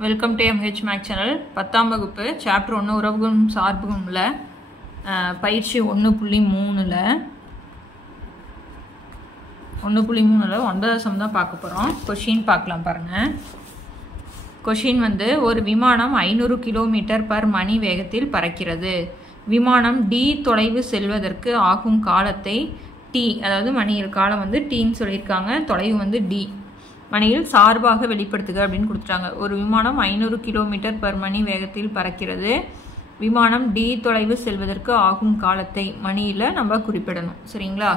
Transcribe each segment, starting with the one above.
Welcome to MH maths channel. 10ஆம் வகுப்பு chapter 1 உறவுகளும் சார்புகளும்ல பயிற்சி 1.3ல 9வது சம் தான் பார்க்க போகிறோம். கொஷின் பார்க்கலாம் பாருங்கள். கொஷின் வந்து ஒரு விமானம் 500 கிலோமீட்டர் பர் மணி வேகத்தில் பறக்கிறது. விமானம் D தொலைவு செல்வதற்கு ஆகும் காலத்தை T, அதாவது மணியில் காலம் வந்து Tன்னு சொல்லியிருக்காங்க, தொலைவு வந்து D மணியில் சார்பாக வெளிப்படுத்துக அப்படின்னு கொடுத்துட்டாங்க. ஒரு விமானம் 500 கிலோமீட்டர் பர் மணி வேகத்தில் பறக்கிறது. விமானம் D தொலைவு செல்வதற்கு ஆகும் காலத்தை மணியில் நம்ம குறிப்பிடணும். சரிங்களா?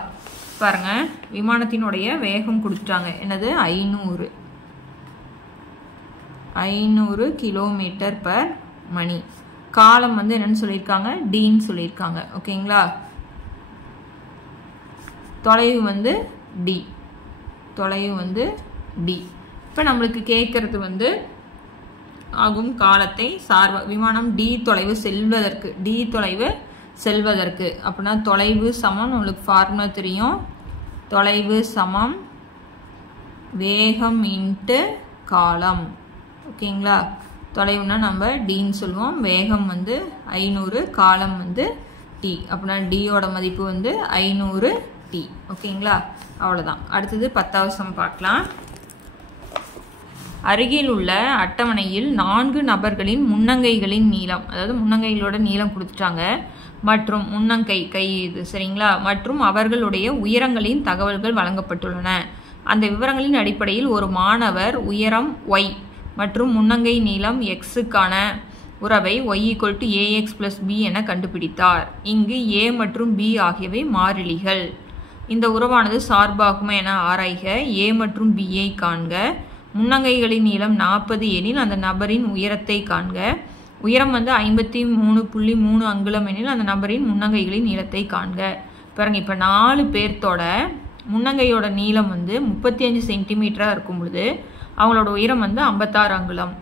பாருங்க, விமானத்தினுடைய வேகம் கொடுத்துட்டாங்க. என்னது? 500 கிலோமீட்டர் பர் மணி. காலம் வந்து என்னன்னு சொல்லியிருக்காங்க? Dன்னு சொல்லியிருக்காங்க. ஓகேங்களா? தொலைவு வந்து D. தொலைவு வந்து D. இப்போ நம்மளுக்கு கேட்கறது வந்து ஆகும் காலத்தை சார்பா விமானம் D தொலைவு செல்வதற்கு, D தொலைவு செல்வதற்கு அப்படின்னா தொலைவு சமம் நம்மளுக்கு ஃபார்முலா தெரியும். தொலைவு சமம் வேகம் இன்ட்டு காலம். ஓகேங்களா? தொலைவுனா நம்ம Dன்னு சொல்லுவோம். வேகம் வந்து 500, காலம் வந்து T. அப்படின்னா Dயோட மதிப்பு வந்து 500 T. ஓகேங்களா? அவ்வளோதான். அடுத்தது 10வது சம் பார்க்கலாம். அருகில் உள்ள அட்டவணையில் 4 நபர்களின் முன்னங்கைகளின் நீளம், அதாவது முன்னங்கைகளோட நீளம் கொடுத்துட்டாங்க, மற்றும் முன்னங்கை கை இது சரிங்களா, மற்றும் அவர்களுடைய உயரங்களின் தகவல்கள் வழங்கப்பட்டுள்ளன. அந்த விவரங்களின் அடிப்படையில் ஒரு மாணவர் உயரம் y மற்றும் முன்னங்கை நீளம் xக்கான உறவை y = ax + b என கண்டுபிடித்தார். இங்கு a மற்றும் b ஆகியவை மாறிலிகள். இந்த உறவானது சார்பாகுமா என ஆராய்க. a மற்றும் b ஐ காண்க. முன்னங்கைகளின் நீளம் 40 எனில் அந்த நபரின் உயரத்தை காண்க. உயரம் வந்து 53.3 அங்குலம் எனில் அந்த நபரின் முன்னங்கைகளின் நீளத்தை காண்க. பாருங்க, இப்போ 4 பேர்த்தோட முன்னங்கையோட நீளம் வந்து 35 சென்டிமீட்டராக இருக்கும் பொழுது அவங்களோட உயரம் வந்து 56 அங்குலம்,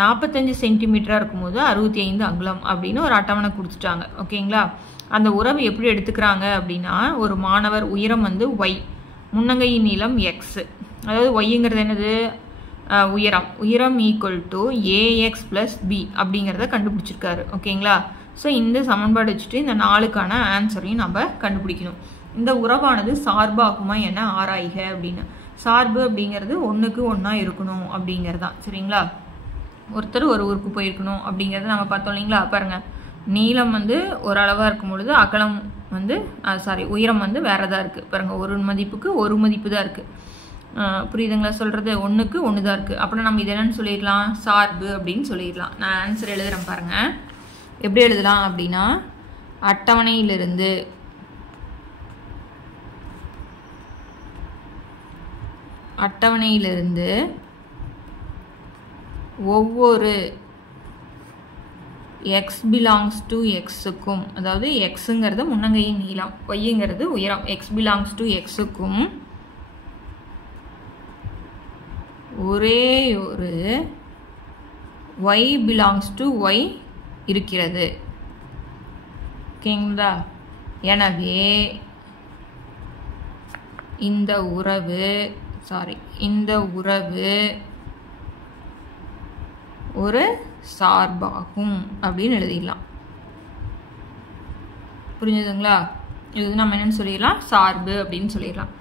45 சென்டிமீட்டராக இருக்கும்போது 65 அங்குலம் அப்படின்னு ஒரு அட்டவணை கொடுத்துட்டாங்க. ஓகேங்களா? அந்த உறவு எப்படி எடுத்துக்கிறாங்க அப்படின்னா, ஒரு மாணவர் உயரம் வந்து y, முன்னங்கையின் நீளம் x, அதாவது yங்கிறது என்னது? உயரம் = ax + b அப்படிங்கிறத கண்டுபிடிச்சிருக்காரு. ஓகேங்களா? ஸோ இந்த சமன்பாடு வச்சுட்டு இந்த 4க்கான ஆன்சரையும் நம்ம கண்டுபிடிக்கணும். இந்த உறவானது சார்பாகுமா என ஆராய்க அப்படின்னு. சார்பு அப்படிங்கிறது 1க்கு 1 இருக்கணும் அப்படிங்கிறது தான். சரிங்களா? ஒருத்தர் ஒரு ஊருக்கு போயிருக்கணும் அப்படிங்கிறத நம்ம பார்த்தோம் இல்லைங்களா? பாருங்க, நீளம் வந்து ஒரு அளவாக இருக்கும் பொழுது அகலம் வந்து உயரம் வந்து வேறதா இருக்கு. பாருங்க, ஒரு மதிப்புக்கு ஒரு மதிப்பு தான் இருக்கு. புரியுதுங்களா சொல்றது? 1க்கு 1 தான் இருக்கு. அப்புறம் நம்ம இது என்னன்னு சொல்லிடலாம்? சார்பு அப்படின்னு சொல்லிடலாம். நான் ஆன்சர் எழுதுறேன் பாருங்க. எப்படி எழுதலாம் அப்படின்னா, அட்டவணையிலிருந்து ஒவ்வொரு x belongs to xக்கும், அதாவது xங்கிறது முன்னங்கையின் நீளம், yங்கிறது உயரம், x belongs to xக்கும் ஒரே ஒரு y belongs to y இருக்கிறது. ஓகேங்களா? எனவே இந்த உறவு ஒரு சார்பாகும் அப்படின்னு எழுதிடலாம். புரிஞ்சுதுங்களா? இது நம்ம என்னன்னு சொல்லிடலாம்? சார்பு அப்படின்னு சொல்லிடலாம்.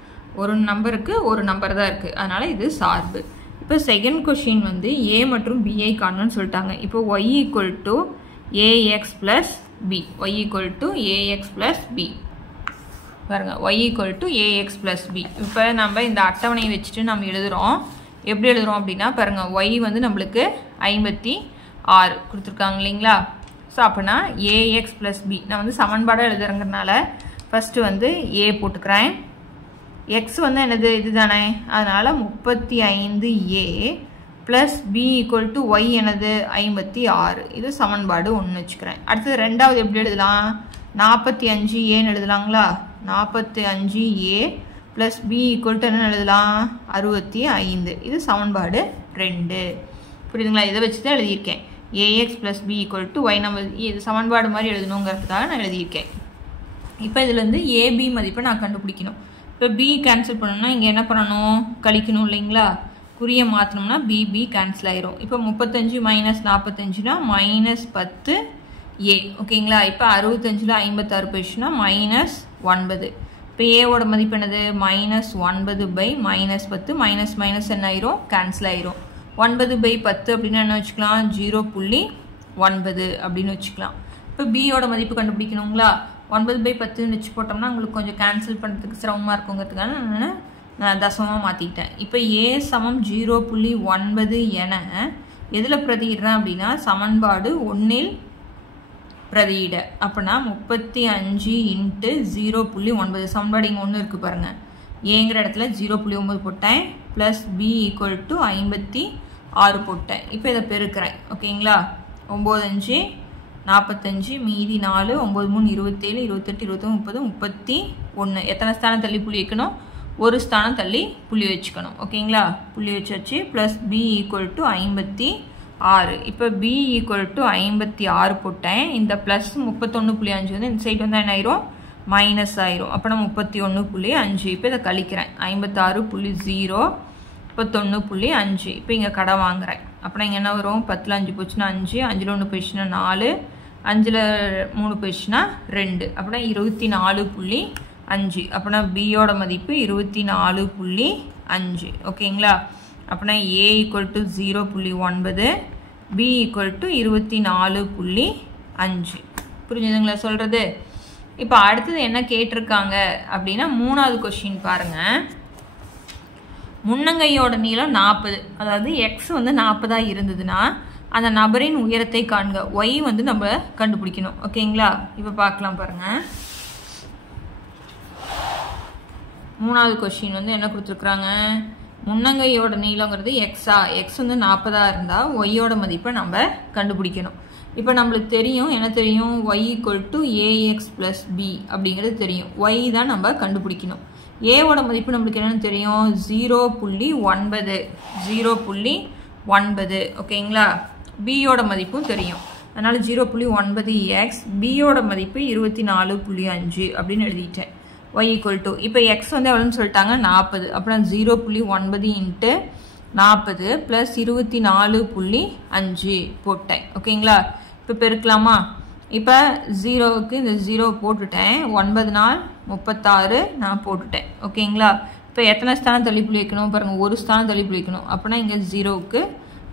ஒரு நம்பருக்கு ஒரு நம்பர் தான் இருக்கு, அதனால இது சார்பு. இப்போ செகண்ட் கொஸ்டின் வந்து a மற்றும் b ஐ காணணும்னு சொல்லிட்டாங்க. இப்போ y = ax + b. y = ax + b. பாருங்க, y = ax + b. இப்போ நம்ம இந்த அட்டவணையை வச்சுட்டு நம்ம எழுதுறோம். எப்படி எழுதுறோம் அப்படின்னா, பாருங்க, y வந்து நம்மளுக்கு 56 கொடுத்துருக்காங்க இல்லைங்களா? ஸோ அப்படின்னா ax + b. நான் வந்து சமன்பாடாக எழுதுறதுனால ஃபர்ஸ்ட் வந்து a போட்டுக்கிறேன். x வந்து என்னது? இது தானே, அதனால 35a + b = y என்னது? 56. இது சமன்பாடு 1 வச்சுக்கிறேன். அடுத்தது ரெண்டாவது எப்படி எழுதலாம்? 45aன்னு எழுதலாங்களா? 45a + b = என்ன எழுதலாம்? 65. இது சமன்பாடு 2. புரியுதுங்களா? இதை வச்சு தான் எழுதியிருக்கேன். ax + b = y. நம்ம இது சமன்பாடு மாதிரி எழுதணுங்கிறதுக்காக நான் எழுதியிருக்கேன். இப்போ இதுலேருந்து ab மதிப்பை நான் கண்டுபிடிக்கணும். இப்போ b கேன்சல் பண்ணணும்னா இங்கே என்ன பண்ணணும்? கழிக்கணும் இல்லைங்களா? குறியை மாற்றணும்னா பிபி கேன்சல் ஆயிரும். இப்போ 35 மைனஸ் 45னா மைனஸ் 10 ஏ. ஓகேங்களா? இப்போ 65ல் 56 போயிடுச்சுன்னா மைனஸ் 9. இப்போ ஏவோட மதிப்பு என்னது? Minus 9 by minus 10. Minus minus என்ன ஆயிரும்? கேன்சல் ஆயிரும். 9 பை 10 அப்படின்னா என்ன வச்சுக்கலாம்? 0.9 அப்படின்னு வச்சுக்கலாம். இப்போ பியோட மதிப்பு கண்டுபிடிக்கணுங்களா? 9 பை 10 வச்சு போட்டோம்னா உங்களுக்கு கொஞ்சம் கேன்சல் பண்ணுறதுக்கு சிரமமாக இருக்குங்கிறதுக்காக நான் தசமமாக மாற்றிக்கிட்டேன். இப்போ ஏ சமம் 0.9 என எதில் பிரதியிடுறேன் அப்படின்னா சமன்பாடு 1ல் பிரதியிட. அப்படின்னா 35 இன்ட்டு 0.9. சமன்பாடு இங்கே 1 இருக்குது பாருங்கள். ஏங்கிற இடத்துல 0.9 போட்டேன். ப்ளஸ் பி ஈக்குவல் டு 56 போட்டேன். இப்போ இதை பெருக்கிறேன். ஓகேங்களா? 9 45 மீதி 4 9 3 27 28 29 30 31. எத்தனை ஸ்தானம் தள்ளி புள்ளி வைக்கணும்? ஒரு ஸ்தானம் தள்ளி புள்ளி வச்சுக்கணும். ஓகேங்களா? புள்ளி வச்சாச்சு. Plus B equal to 56. இப்போ பி ஈக்குவல் டு 56 போட்டேன். இந்த ப்ளஸ் 31.5 வந்து இந்த சைடு வந்து என்ன ஆயிரும்? மைனஸ் ஆயிரும். அப்போ நான் 31.5. இப்போ இதை கழிக்கிறேன். 56.0 31.5. இப்போ இங்கே கடை வாங்குறேன். அப்புறம் இங்கே என்ன வரும்? 10ல் 5 போச்சுன்னா 5, 5ல் 1 போயிடுச்சுன்னா 4, 5ல் 3 போயிடுச்சுன்னா 2. அப்படின்னா 24.5. அப்படின்னா பியோட மதிப்பு 24.5. ஓகேங்களா? அப்படின்னா A equal to 0.9, B equal to 24.5. புரிஞ்சுதுங்களா சொல்கிறது? இப்போ அடுத்தது என்ன கேட்டிருக்காங்க அப்படின்னா 3வது கொஸ்டின் பாருங்கள். முன்னங்கையோட நீளம் 40, அதாவது எக்ஸ் வந்து 40 இருந்ததுன்னா அந்த நபரின் உயரத்தை காண்க. ஒய் வந்து நம்ம கண்டுபிடிக்கணும். ஓகேங்களா? இப்போ பார்க்கலாம் பாருங்கள். 3வது கொஸ்டின் வந்து என்ன கொடுத்துருக்குறாங்க? முன்னங்கையோட நீளங்கிறது எக்ஸா, எக்ஸ் வந்து 40 இருந்தால் ஒய்யோட மதிப்பை நம்ம கண்டுபிடிக்கணும். இப்போ நம்மளுக்கு தெரியும், என்ன தெரியும்? Y equal to A X plus B அப்படிங்கிறது தெரியும். ஒய் தான் நம்ம கண்டுபிடிக்கணும். ஏவோட மதிப்பு நம்மளுக்கு என்னென்னு தெரியும்? 0.9. 0.9. ஓகேங்களா? பியோட மதிப்பும் தெரியும். அதனால் 0.9 எக்ஸ், பியோட மதிப்பு 24.5 அப்படின்னு எழுதிட்டேன். ஒய் ஈக்குவல் டு, இப்போ எக்ஸ் வந்து எவ்வளோன்னு சொல்லிட்டாங்க? 40. அப்புறம் 0.9 இன்ட்டு 40 ப்ளஸ் 24.5 போட்டேன். ஓகேங்களா? இப்போ பெருக்கலாமா? இப்போ 0க்கு இந்த 0 போட்டுட்டேன். 9 நாள் 36 நான் போட்டுட்டேன். ஓகேங்களா? இப்போ எத்தனை ஸ்தானம் தள்ளி புள்ளி வைக்கணும் பாருங்கள்? ஒரு ஸ்தானம் தள்ளி புள்ளி வைக்கணும். அப்படின்னா இங்கே 0க்கு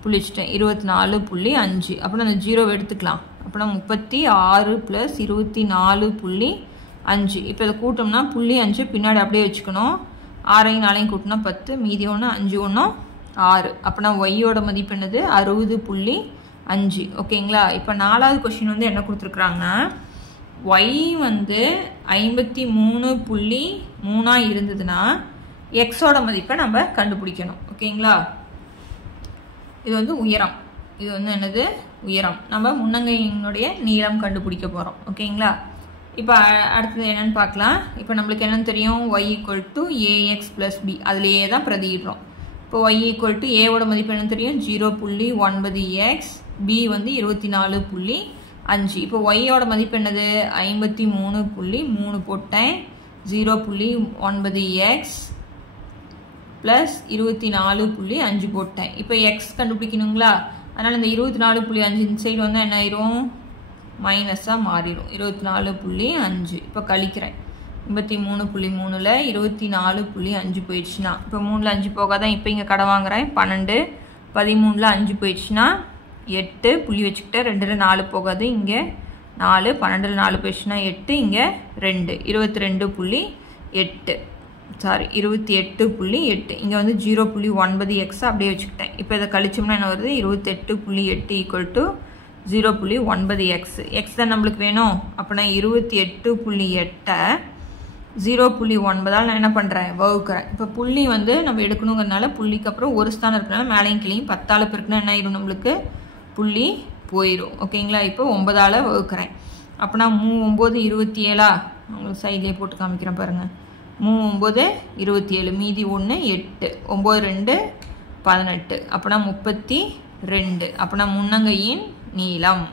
புள்ளிச்சிட்டேன். 24.5. அப்படின்னா அந்த 0 எடுத்துக்கலாம். அப்படின்னா 36 ப்ளஸ் 24.5. இப்போ இதை கூட்டோம்னா 0.5 பின்னாடி அப்படியே வச்சுக்கணும். 6ஐயும் 4ஐயும் கூட்டினா 10, மீதி 1 5 1 6. அப்படின்னா ஒய்யோட மதிப்பு என்னது? 60.5. ஓகேங்களா? இப்போ 4வது கொஸ்டின் வந்து என்ன கொடுத்துருக்குறாங்கன்னா ஒய் வந்து 53.3 இருந்ததுன்னா எக்ஸோட மதிப்பை நம்ம கண்டுபிடிக்கணும். ஓகேங்களா? இது வந்து உயரம். இது வந்து என்னது? உயரம். நம்ம முன்னங்கையினுடைய நீளம் கண்டுபிடிக்க போகிறோம். ஓகேங்களா? இப்போ அடுத்தது என்னன்னு பார்க்கலாம். இப்போ நம்மளுக்கு என்னன்னு தெரியும்? Y equal to A X plus B. அதுலேயே தான் பிரதியிடுறோம். இப்போ ஒய் ஈக்குவல் டு ஏவோட மதிப்பு என்னன்னு தெரியும்? 0.9 எக்ஸ், பி வந்து 24.5. இப்போ ஒய்யோட மதிப்பு என்னது? 53.3 போட்டேன். 0.9 எக்ஸ் ப்ளஸ் 24.5 போட்டேன். இப்போ எக்ஸ் கண்டுபிடிக்கணுங்களா? அதனால் இந்த 24.5 இந்த சைடு வந்து என்ன ஆயிரும்? மைனஸாக மாறிடும். 24.5. இப்போ கழிக்கிறேன். 53.3ல் 24.5 போயிடுச்சுன்னா இப்போ 3ல் 5 போகாதான். இப்போ இங்கே கடை வாங்குறேன். 12, 13ல் 5 போயிடுச்சுன்னா 8 புள்ளி வச்சுக்கிட்டேன். 2ல் 4 போகாது. இங்கே 4, 12ல் 4 போயிடுச்சுன்னா 8, இங்கே 2, 22.8. சாரி 28.8. இங்கே வந்து 0.9 எக்ஸ் அப்படியே வச்சுக்கிட்டேன். இப்போ இதை கழிச்சோம்னா என்ன வருது? 28.8 ஈக்குவல் டு 0.9 எக்ஸ். எக்ஸ் தான் நம்மளுக்கு வேணும். அப்படின்னா 28.8 0.9 நான் என்ன பண்ணுறேன்? வகுக்கிறேன். இப்போ புள்ளி வந்து நம்ம எடுக்கணுங்கிறதுனால புள்ளிக்கு அப்புறம் ஒரு ஸ்தானம் இருக்குனால மேலையும் கீழையும் 10ஆல் பெருக்குனா என்ன ஆயிரும்? நம்மளுக்கு புள்ளி போயிடும். ஓகேங்களா? இப்போ 9ஆல் வகுக்கிறேன். அப்படின்னா 3 9 27. உங்களுக்கு சைட்லேயே போட்டு காமிக்கிறேன் பாருங்கள். 3 9 27, மீதி 1 8, 9 2 18. அப்படின்னா 32. அப்படின்னா முன்னங்கையின் நீளம்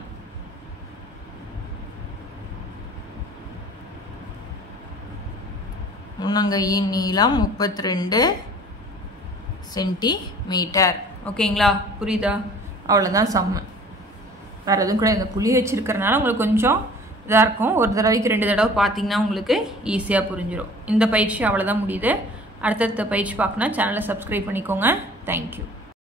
முன்னங்கையின் நீளம் 32 சென்டிமீட்டர். ஓகேங்களா, புரியுதா? அவ்வளோதான் சம்மு. வேறு எதுவும் கூட இந்த புள்ளி வச்சுருக்கிறனால உங்களுக்கு கொஞ்சம் இதாக இருக்கும். ஒரு தடவைக்கு 2 தடவை பார்த்தீங்கன்னா உங்களுக்கு ஈஸியாக புரிஞ்சிடும். இந்த பயிற்சி அவ்வளோதான் முடியுது. அடுத்தடுத்த பயிற்சி பார்க்கணும். சேனலை சப்ஸ்கிரைப் பண்ணிக்கோங்க. தேங்க்யூ.